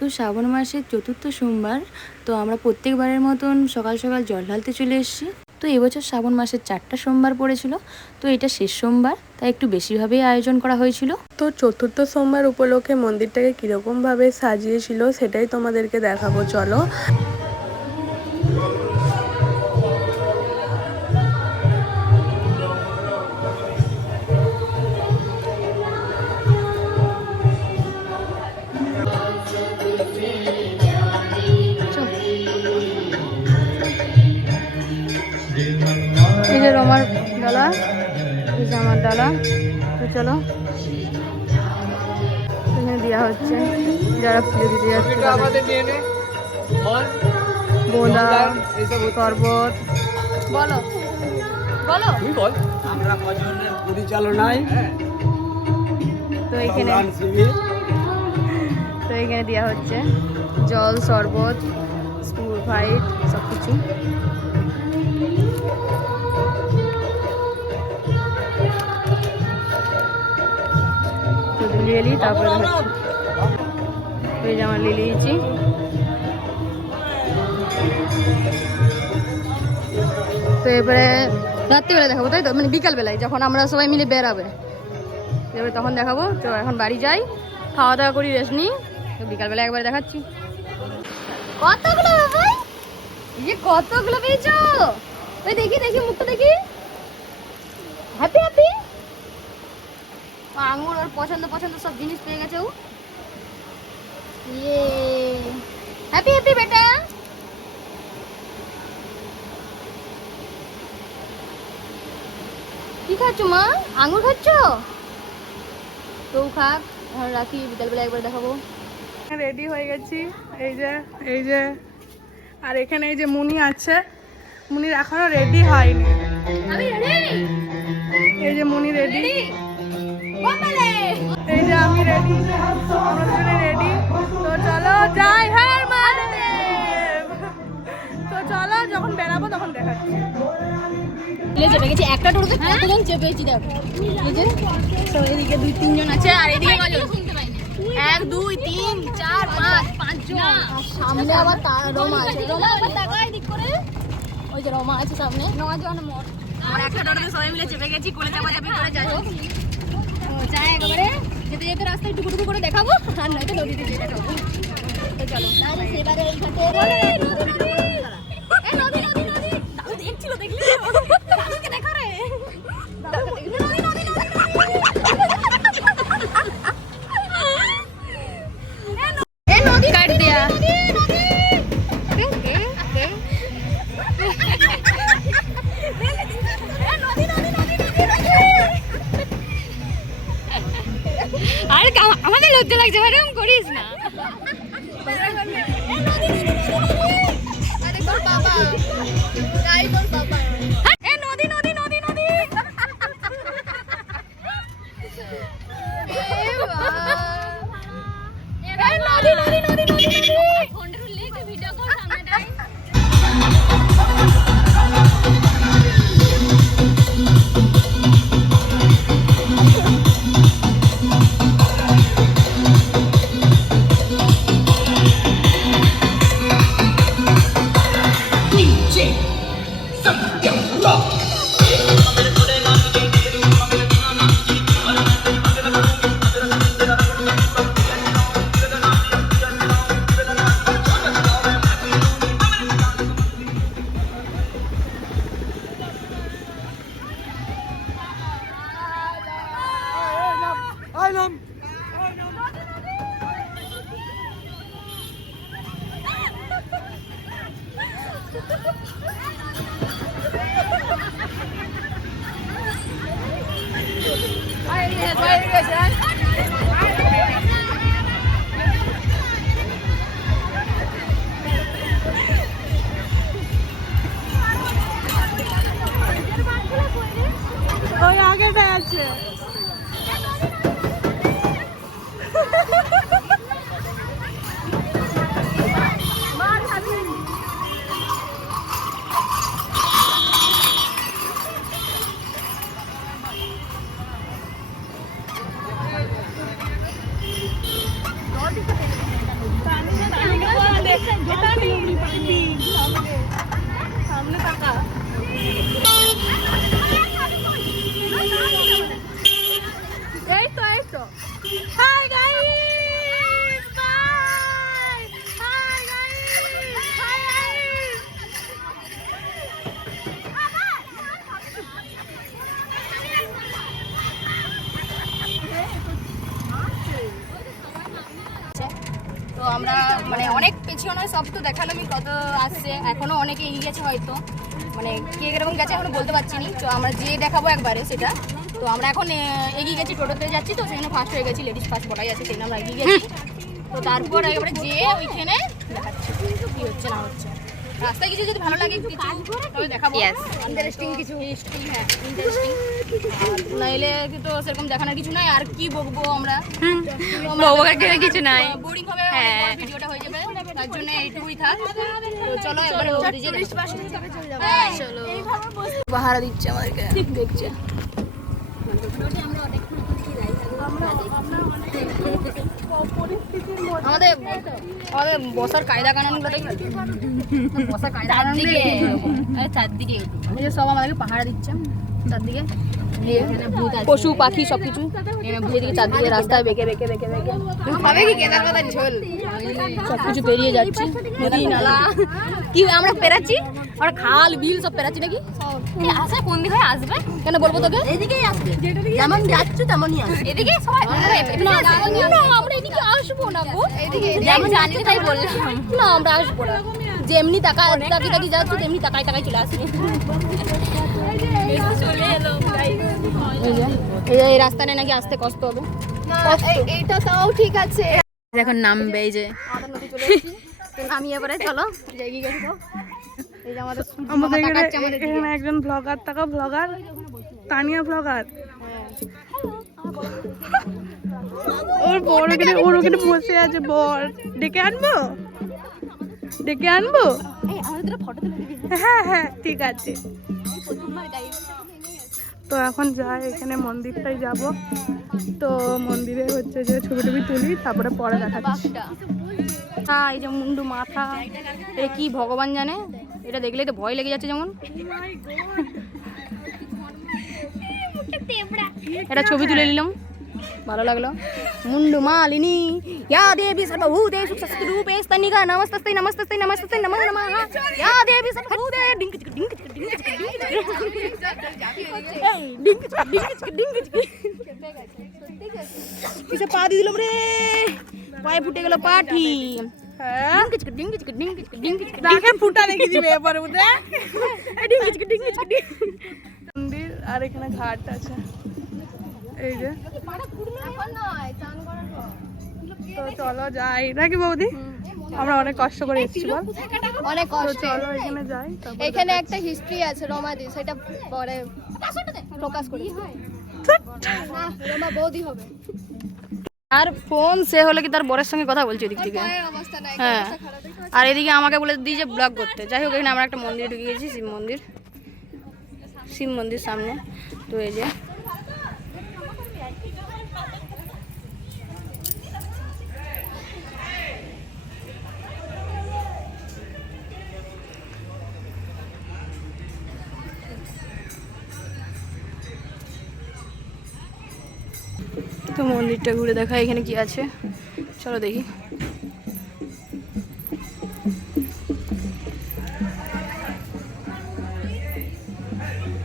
তো শ্রাবণ মাসের চতুর্থ সোমবার, তো আমরা প্রত্যেকবারের মতন সকাল সকাল জল ঢালতে চলে এসেছি। তো এবছর শ্রাবণ মাসের চারটা সোমবার পড়েছিল, তো এটা শেষ সোমবার, তাই একটু বেশিভাবেই আয়োজন করা হয়েছিল। তো চতুর্থ সোমবার উপলক্ষে মন্দিরটাকে কীরকমভাবে সাজিয়েছিল, সেটাই তোমাদেরকে দেখাবো, চলো। ডালা। তো চলো। এখানে দেওয়া হচ্ছে। যারা পুজো দিতে যাচ্ছে বোঁদা শরবত। বলো। বলো। তুই বল। আমরা কজনের পরিচালনায় তো এখানে তো এখানে দেওয়া হচ্ছে। জল শরবত স্কুল ফাইট সব কিছু শুধু লিয়ে তারপরে লিলি দিচ্ছি তো এবারে রাত্রিবেলা দেখাবো, তাই তো? মানে বিকালবেলায়, যখন আমরা সবাই মিলে বেরাবে এবারে তখন দেখাবো। তো এখন বাড়ি যাই, খাওয়া দাওয়া করি রেস্ট নিই। তো বিকালবেলা একবার দেখাচ্ছি। কতগুলো কতগুলো পেয়েছ? ওই দেখি দেখি, মুখটা দেখি। হ্যাপি আঙুর ওর পছন্দ পছন্দ সব জিনিস পেয়ে গেছে ও। ইয়ে হ্যাপি হ্যাপি বেটা। কি খাচ্ছ মা? আঙুর খাচ্ছ? তো খাক রাখি বিকালবেলা একবার দেখাবো। রেডি হয়ে গেছি। এই যে এই যে। আর এখানে এই যে মুনি আছে। মুনির এখনও রেডি হয়নি। এই যে মুনি রেডি। এই যে আমি রেডি আমরা দুজনে রেডি তো চলো যাই হ্যাঁ তো চলো যখন বেরাবো তখন দেখাচ্ছি। চেপে গেছি একটা টোটোতে কতজন চেপেছি দেখ। তো এদিকে দুই তিনজন আছে আর এদিকে কজন? এক দুই তিন চার পাঁচ পাঁচজন। সামনে আবার রমা আছে। রমা আবার তাকা করে। ওই যে রমা আছে সামনে। নজন মোট। আর একটা টোটোতে সবাই মিলে চেপে গেছি কোলে চাপা চাপি করে যাই যাই একেবারে। যেতে যেতে রাস্তায় টুকু টুকু করে দেখাবো, আর নয়তো নদীতে যেতে চলো আরে সেবারে এই ঘাটে এ নদী নদী নদী। দাদু দেখছিল দেখলি। দেখা রে। তাই তোর বাবা অনেকে এগিয়ে গেছে হয়তো মানে কে কীরকম গেছে এখনও বলতে পারছি নি তো আমরা যে দেখাবো একবারে সেটা। তো আমরা এখন এগিয়ে গেছি টোটোতে যাচ্ছি, তো সেখানে ফার্স্ট হয়ে গেছি লেডিস ফার্স্ট বলাই আছে সেখানে আমরা এগিয়ে গেছি। তো তারপর একেবারে যেয়ে ওইখানে দেখাচ্ছি, কি হচ্ছে না হচ্ছে। রাস্তায় কিছু যদি ভালো লাগে কিছু তবে দেখাবো। ইন্টারেস্টিং কিছু। ইন্টারেস্টিং হ্যাঁ ইন্টারেস্টিং নাইলে তো সেরকম দেখানোর কিছু নাই আর কি বকবো আমরা? বকবার কিছু নাই। বোরিং হবে হ্যাঁ। ভিডিওটা হয়ে যাবে তার জন্য এইটুকুই থাক। তো চলো এবারে হ্যাঁ। চলো। পাহারা দিচ্ছে আমাদেরকে। দেখছে। আমাদের আমাদের বসার কায়দা কানুন বসার কায়দা কানুন চারদিকে সব আমাদেরকে পাহারা দিচ্ছে চারদিকে পশু পাখি সব কিছু চারদিকে রাস্তায় বেঁকে বেঁকে বেঁকে বেঁকে কি কেদার ঝোল সব কিছু পেরিয়ে যাচ্ছি নদী নালা কি আমরা পেরাচ্ছি আমরা খাল বিল সব পেরাচ্ছি নাকি আসা কোন দিকে আসবে কেন বলব তোকে এদিকেই আসবে যেমন যাচ্ছ তেমনই আসবে এদিকে সবাই না না আমরা এদিকে আসব না গো? জানি তাই বললাম। না আমরা আসব না। যেমনি টাকা তাকি তাকি যাচ্ছ তেমনি টাকায় টাকায় চলে আসবে এই রাস্তাটা নাকি আসতে কষ্ট হবে। এইটা তাও ঠিক আছে। এখন নামবে এই যে। আমি এবারে চলো এগিয়ে গেছি তো এই যে আমাদের এখানে একজন ব্লগার টাকা ব্লগার তানিয়া ব্লগার ওর বড় ওখানে ওর ওখানে বসে আছে, বর। ডেকে আনব? ডেকে আনব? হ্যাঁ হ্যাঁ ঠিক আছে। তো এখন যাই, এখানে মন্দিরটাই যাব। তো মন্দিরে হচ্ছে যে ছবি টবি তুলি, তারপরে পরে দেখাচ্ছি। হ্যাঁ এই যে মুন্ডু মাথা। এটা কি ভগবান জানে? এটা দেখলেই তো ভয় লেগে যাচ্ছে যেমন। এটা ছবি তুলে নিলাম ভালো লাগল মুন্ডু মালিনী ইয়া দেবী সর্বভূতেষু সস্তুরূপে স্তনিকা নমস্তস্তে নমস্তস্তে নমস্তস্তে নমঃ নমঃ ইয়া দেবী সর্বভূতে ডিঙ্ক চিক ডিঙ্ক চিক ডিঙ্ক চিক ডিঙ্ক চিক ডিঙ্ক চিক ডিঙ্ক চিক কিসে পা দিয়ে দিলাম রে পায়ে ফুটে গেল হ্যাঁ ডিঙ্ক আর এখানে ঘাট আছে এই যে। তো চলো যাই। নাকি বৌদি? আমরা অনেক কষ্ট করে এসেছি বল অনেক কষ্ট। চলো এখানে যাই এখানে একটা হিস্ট্রি আছে রমাদি সেটা পরে প্রকাশ করি। না রমা বৌদি হবে। আর ফোন সে হলে কি তার বরের সঙ্গে কথা বলছে এদিক থেকে? পায়ের অবস্থা নাই হ্যাঁ। আর এদিকে আমাকে বলে দিই যে ব্লগ করতে। যাই হোক এখানে আমরা একটা মন্দিরে ঢুকে গেছি শিব মন্দির। শিব মন্দির সামনে। তো এই যে তো মন্দিরটা ঘুরে দেখা, এখানে কি আছে? চলো দেখি।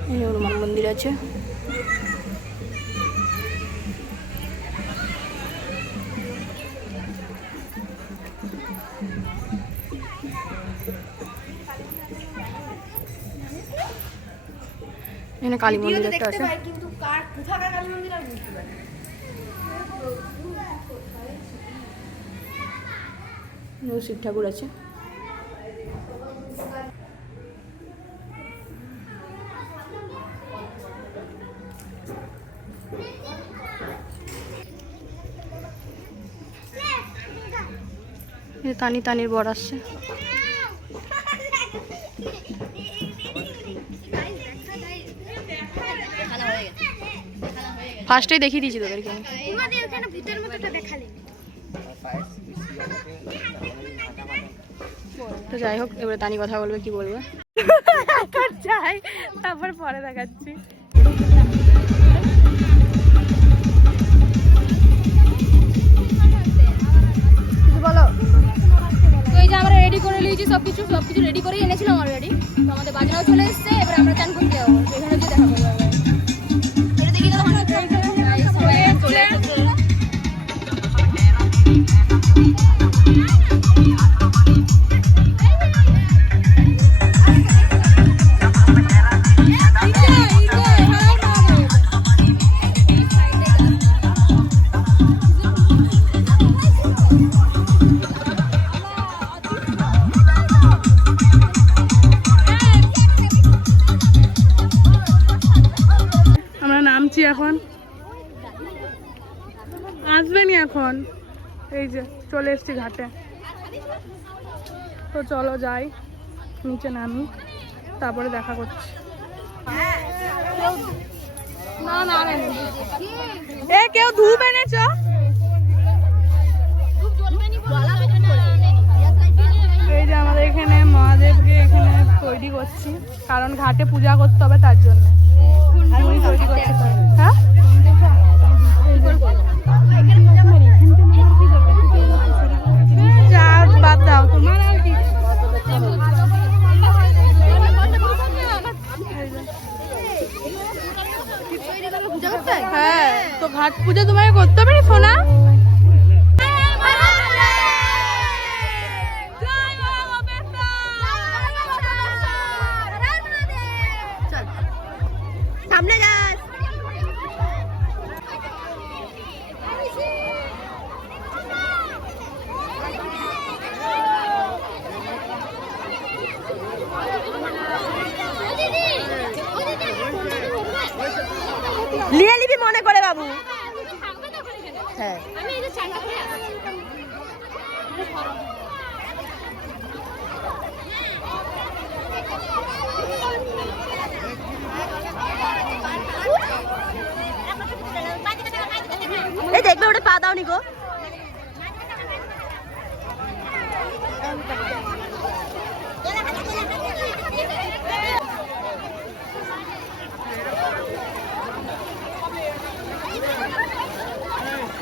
হনুমান মন্দির আছে। এখানে কালী মন্দির একটা আছে কিন্তু কার কোথাকার কালী মন্দির আর বুঝতে পারি এখানেও শিব ঠাকুর আছে। তানি তানির বর আসছে। ফার্স্টেই দেখিয়ে দিয়েছি তোদেরকে তো যাই হোক এবারে তানি কথা বলবে কি বলবে? এখন যাই তারপর পরে দেখাচ্ছি। বলো? তো এই যে আমরা রেডি করে নিয়েছি সব কিছু সব কিছু রেডি করেই এনেছিলাম অলরেডি তো আমাদের বাজনাও চলে এসছে এবার আমরা চান করতে যাব। এখন এই যে চলে এসছি ঘাটে। তো চলো যাই, নিচে নামি, তারপরে দেখা করছি। না না কেউ ধূপ এনেছ? এই যে আমাদের এখানে মহাদেবকে এখানে তৈরি করছি, কারণ ঘাটে পূজা করতে হবে তার জন্য।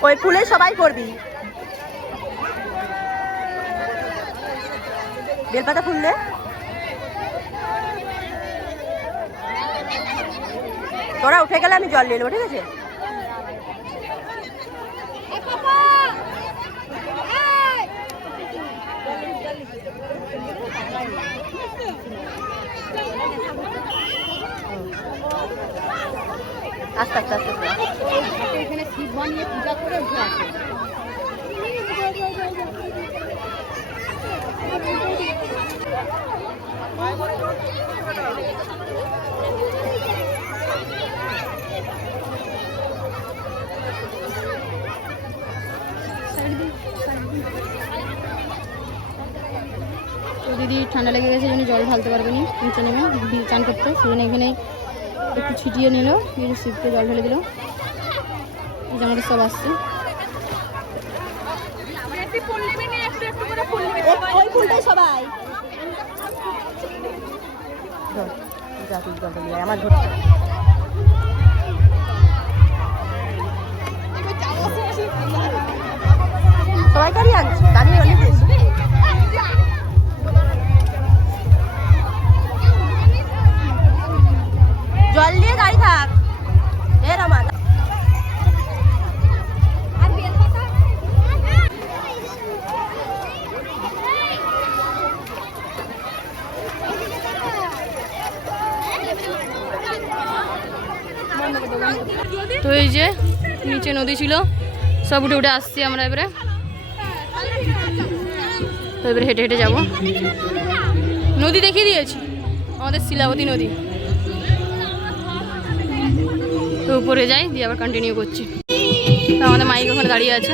ওই ফুলে সবাই করবি। বেলপাতা ফুললে তোরা উঠে গেলে আমি জল নিয়ে নেব, ঠিক আছে? আস্তে আস্তে আস্তে আস্তে। এখানে শিব বানিয়ে পূজা করে উঠে আসে দিদি ঠান্ডা লেগে গেছে জন্য জল ঢালতে পারবে না। নিচে নেমে চান করতে। সেজন্য এখানে একটু ছিটিয়ে নিল দিয়ে শিবকে জল ঢেলে দিল। এই যে আমাদের সব আসছে। ওই সবাই। আমার আনছি আমি অনেক থাক। এর আমার তো এই যে নিচে নদী ছিল, সব উঠে উঠে আসছি আমরা এবারে। এবারে হেঁটে হেঁটে যাব। নদী দেখিয়ে দিয়েছি, আমাদের শিলাবতী নদী। তো উপরে যাই দিয়ে আবার কন্টিনিউ করছি। তো আমাদের মাইক ওখানে দাঁড়িয়ে আছে।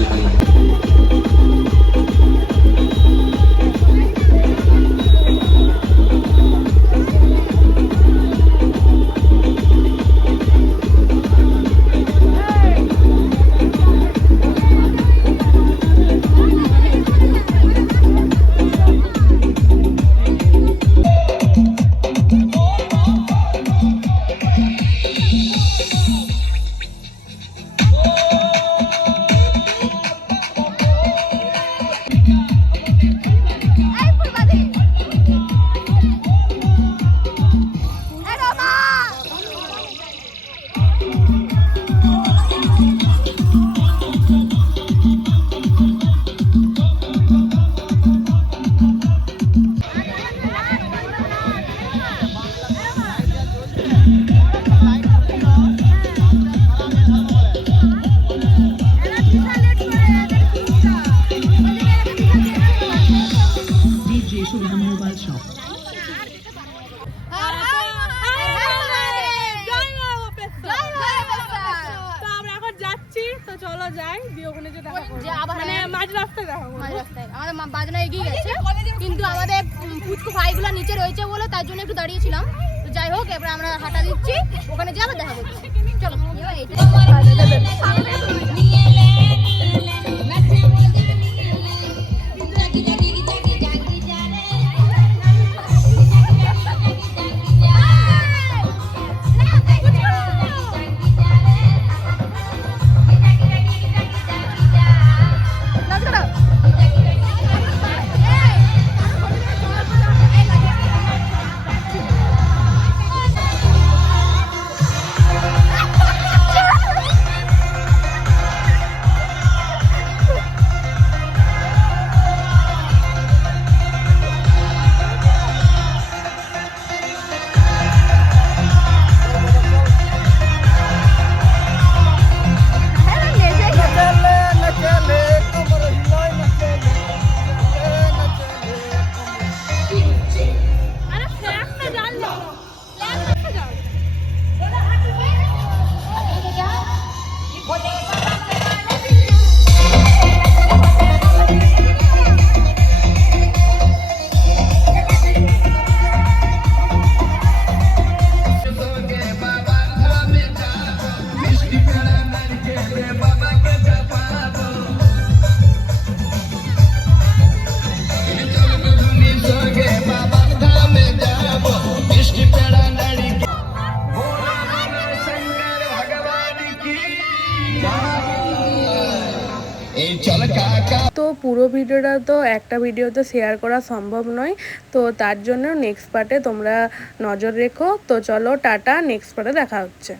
এই you. গেছে কিন্তু আমাদের ফুচকু ভাইগুলো নিচে রয়েছে বলে তার জন্য একটু দাঁড়িয়েছিলাম। তো যাই হোক, এবার আমরা হাঁটা দিচ্ছি, ওখানে যাব দেখা করছি চলো একটা ভিডিও তো শেয়ার করা সম্ভব নয়। তো তার জন্য নেক্সট পার্টে তোমরা নজর রেখো। তো চলো টাটা নেক্সট পার্টে দেখা হচ্ছে।